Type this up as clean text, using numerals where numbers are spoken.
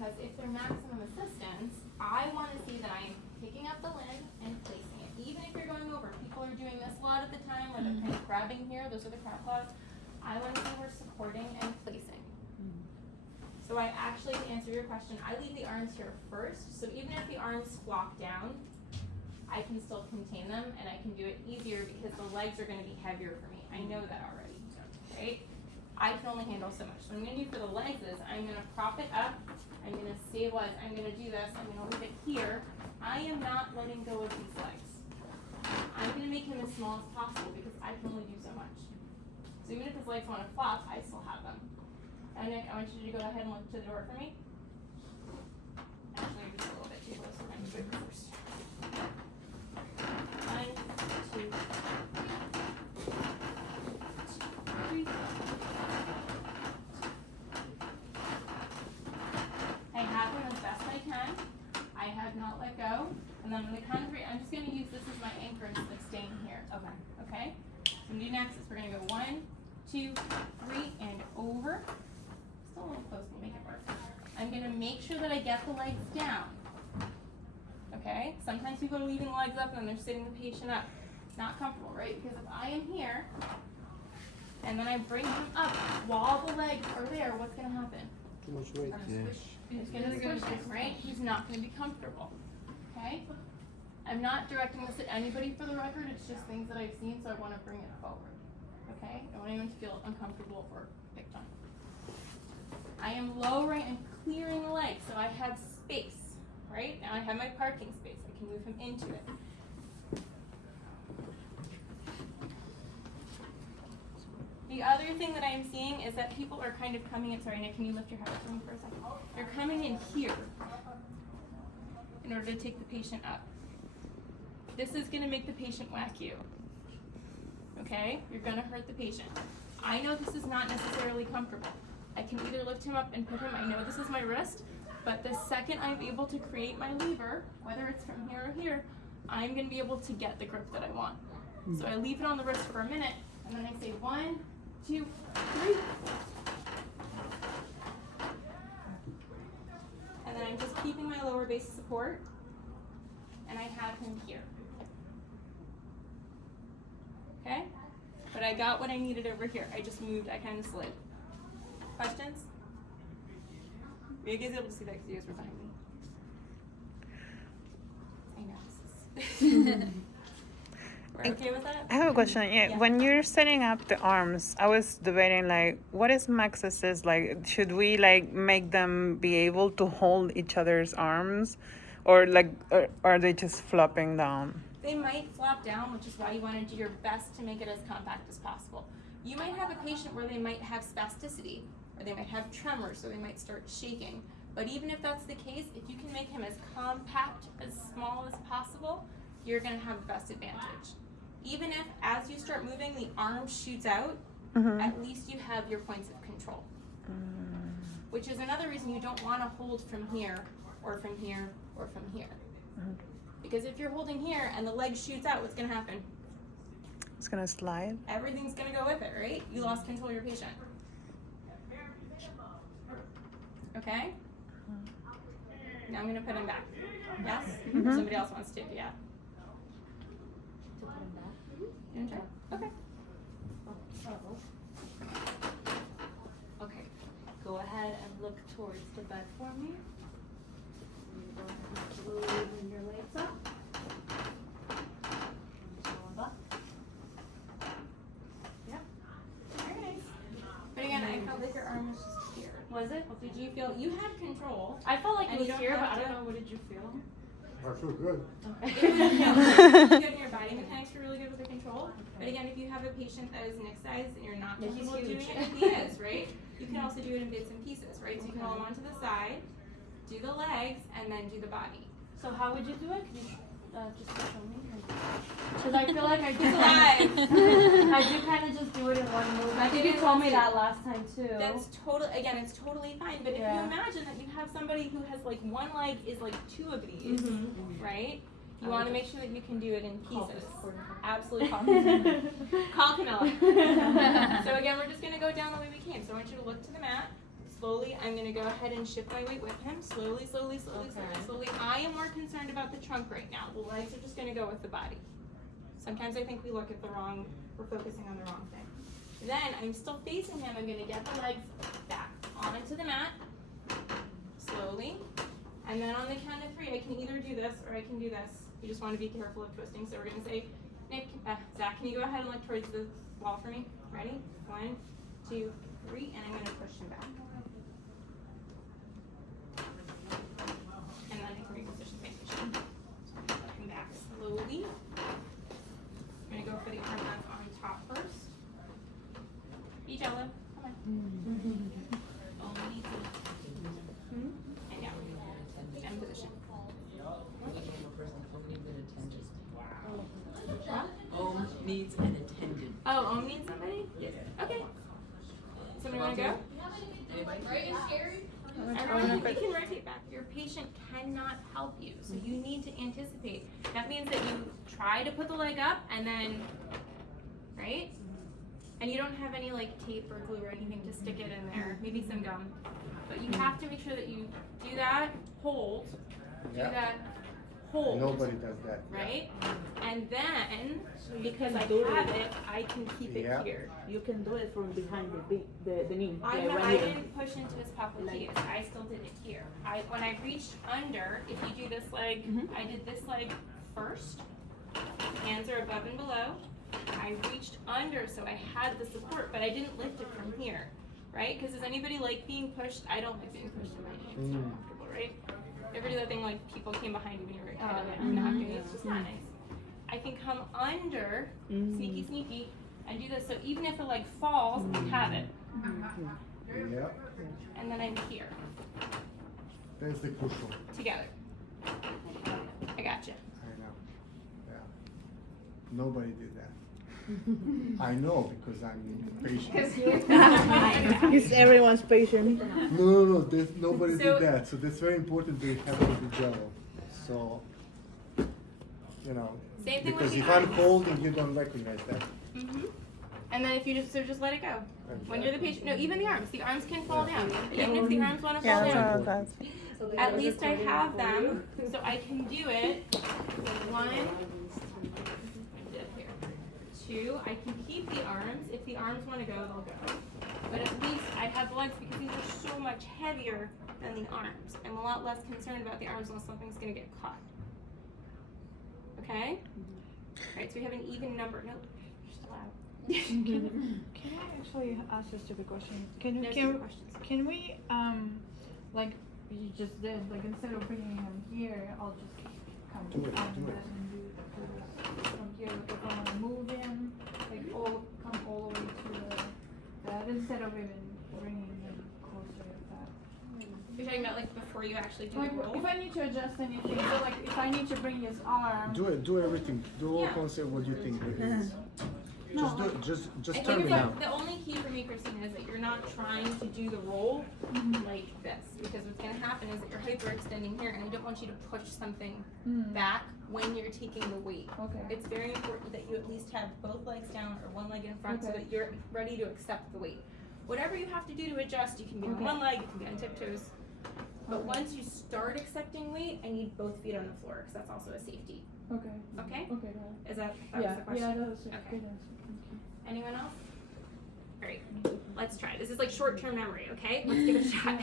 because if they're maximum assistance, I want to see that I am picking up the limb and placing it. Even if you're going over, people are doing this a lot of the time where they're kind of grabbing here, those are the crab claws. I want to see we're supporting and placing. So I actually, to answer your question, I leave the arms here first. So even if the arms flop down, I can still contain them and I can do it easier because the legs are going to be heavier for me. I know that already, right? I can only handle so much. So what I'm going to do for the legs is I'm going to prop it up, I'm going to stabilize, I'm going to do this, I'm going to leave it here. I am not letting go of these legs. I'm going to make him as small as possible because I can only do so much. So even if his legs want to flop, I still have them. And Nick, I want you to go ahead and look to the door for me. Actually, just a little bit too close for my foot first. 1, 2, 3. I have him as best I can. I have not let go. And then on the count of 3, I'm just going to use this as my anchor instead of staying here. Okay. Okay? So what I'm going to do next is we're going to go 1, 2, 3, and over. Still a little close, we'll make it work. I'm going to make sure that I get the legs down. Okay? Sometimes people are leaving the legs up and then they're sitting the patient up. Not comfortable, right? Because if I am here, and then I bring him up while the legs are there, what's going to happen? Too much weight. It's going to squish him, right? He's not going to be comfortable. Okay? I'm not directing this at anybody for the record. It's just things that I've seen, so I want to bring it forward. Okay? I don't want anyone to feel uncomfortable or picked on. I am lowering and clearing the legs, so I have space. Right? Now I have my parking space. I can move him into it. The other thing that I am seeing is that people are kind of coming in. Sorry, Nick, can you lift your head up for me for a second? They're coming in here in order to take the patient up. This is going to make the patient whack you. Okay? You're going to hurt the patient. I know this is not necessarily comfortable. I can either lift him up and put him, I know this is my wrist, but the second I'm able to create my lever, whether it's from here or here, I'm going to be able to get the grip that I want. So I leave it on the wrist for a minute, and then I say 1, 2, 3. And then I'm just keeping my lower base of support, and I have him here. Okay? But I got what I needed over here. I just moved, I kind of slid. Questions? Are you guys able to see that because you guys were behind me? I know. We're okay with that? I have a question. Yeah, when you're setting up the arms, I was debating like, what is max assist like? Should we like make them be able to hold each other's arms, or like, or are they just flopping down? They might flop down, which is why you want to do your best to make it as compact as possible. You might have a patient where they might have spasticity, or they might have tremors, so they might start shaking. But even if that's the case, if you can make him as compact, as small as possible, you're going to have the best advantage. Even if, as you start moving, the arm shoots out, at least you have your points of control. Which is another reason you don't want to hold from here, or from here, or from here. Because if you're holding here and the leg shoots out, what's going to happen? It's going to slide. Everything's going to go with it, right? You lost control of your patient. Okay? Now I'm going to put him back. Yes? Or somebody else wants to, yeah. To put him back? You want to try? Okay. Okay. Go ahead and look towards the bed for me. Go ahead and slowly bring your legs up. Going back. Yep. Very nice. But again, I felt like your arm was just here. Was it? Did you feel, you had control. I felt like And it you was don't here, but have I don't to- know. What did you feel? I feel good. It was really good in your body mechanics were really good with the control. But again, if you have a patient that is Nick's size and you're not Yeah, he's comfortable doing huge. it, he is, right? You can also do it in bits and pieces, right? So you can roll him onto the side, do the legs, and then do the body. So how would you do it? Could you just show me? Because I feel like I do. Alive. I do kind of just do it in one move. I think you told me that last time too. That's it's totally fine. But if you imagine that you have somebody who has like one leg is like 2 of these, right? You want to make sure that you can do it in pieces. Absolutely. Call Camilla. So again, we're just going to go down the way we came. So I want you to look to the mat, slowly, I'm gonna go ahead and shift my weight with him. Slowly, slowly, slowly, slowly, slowly. I am more concerned about the trunk right now. The legs are just gonna go with the body. Sometimes I think we look at we're focusing on the wrong thing. Then I'm still facing him. I'm gonna get the legs back onto the mat, slowly. And then on the count of 3, I can either do this or I can do this. You just wanna be careful of twisting. So we're gonna say, Zach, can you go ahead and look towards the wall for me? Ready? 1, 2, 3, and I'm gonna push him back. And then I can reposition my patient. So I'm pushing back slowly. I'm gonna go for the arm that's on top first. Be jello. Come on. Only two. And down. And position. Om needs an attendant. Oh, Om needs somebody? Yes. Okay. Somebody wanna go? Anybody? Everyone, you can rotate back. Your patient cannot help you, so you need to anticipate. That means that you try to put the leg up and then, right? And you don't have any like tape or glue or anything to stick it in there, maybe some gum. But you have to make sure that you do that, hold, do Yeah. that, hold. Nobody does that. Right? And then, because I do have it. it, I can keep it Yeah. here. You can do it from behind the knee. I right here. didn't push into his popliteus. I still did it here. When I reached under, if you do this leg, I did this leg first. Hands are above and below. I reached under, so I had the support, but I didn't lift it from here, right? Because does anybody like being pushed? I don't like being pushed in my knee. It's not comfortable, right? You ever do that thing like people came behind you when you were kind of like not doing it? It's just not nice. I can come under, sneaky, sneaky, and do this. So even if the leg falls, I have it. Yeah. And then I'm here, That's the crucial. together. I gotcha. I know. Yeah. Nobody did that. I know because I'm patient. It's everyone's patient. No. Nobody So- did that. So that's very important. They have to be jello. So, you know, Same thing because with if the I'm arms. holding, you don't recognize that. And then if you just let it go. When you're the patient, no, even the arms can fall down. Even if the arms want to fall Yeah, down, that's at least I have them, so I can do it. 1, dip here. 2, I can keep the arms. If the arms want to go, they'll go. But at least I have the legs because these are so much heavier than the arms. I'm a lot less concerned about the arms unless something's going to get caught. Okay? Alright, so we have an even number. Nope, you're still out. Can I actually ask a stupid question? No stupid questions. Can we like you just did, like instead of bringing him here, I'll just come Do it, and do it. do from here. Like if I want to move him, like come all the way to that instead of even bringing him closer like that. You're talking about like before you actually do Like the roll? if I need to adjust anything, so like if I need to bring his arm. Do everything. Do all Yeah. concept what you think it is. No, Just do like- it. Just I turn think me now. the only key for me, Christina, is that you're not trying to do the roll like this. Because what's going to happen is that you're hyperextending here, and I don't want you to push something back when you're taking the weight. Okay. It's very important that you at least have both legs down or one leg in front so Okay. that you're ready to accept the weight. Whatever you have to do to adjust, you can be on Okay. one leg, you can be on tiptoes. But Okay. once you start accepting weight, I need both feet on the floor because that's also a safety. Okay. Okay? Okay. Got it. Is that Yeah. was the question? Yeah. That was a Okay. good answer. Thank you. Anyone else? Great. Let's try. This is like short-term memory, okay? Let's give it a shot.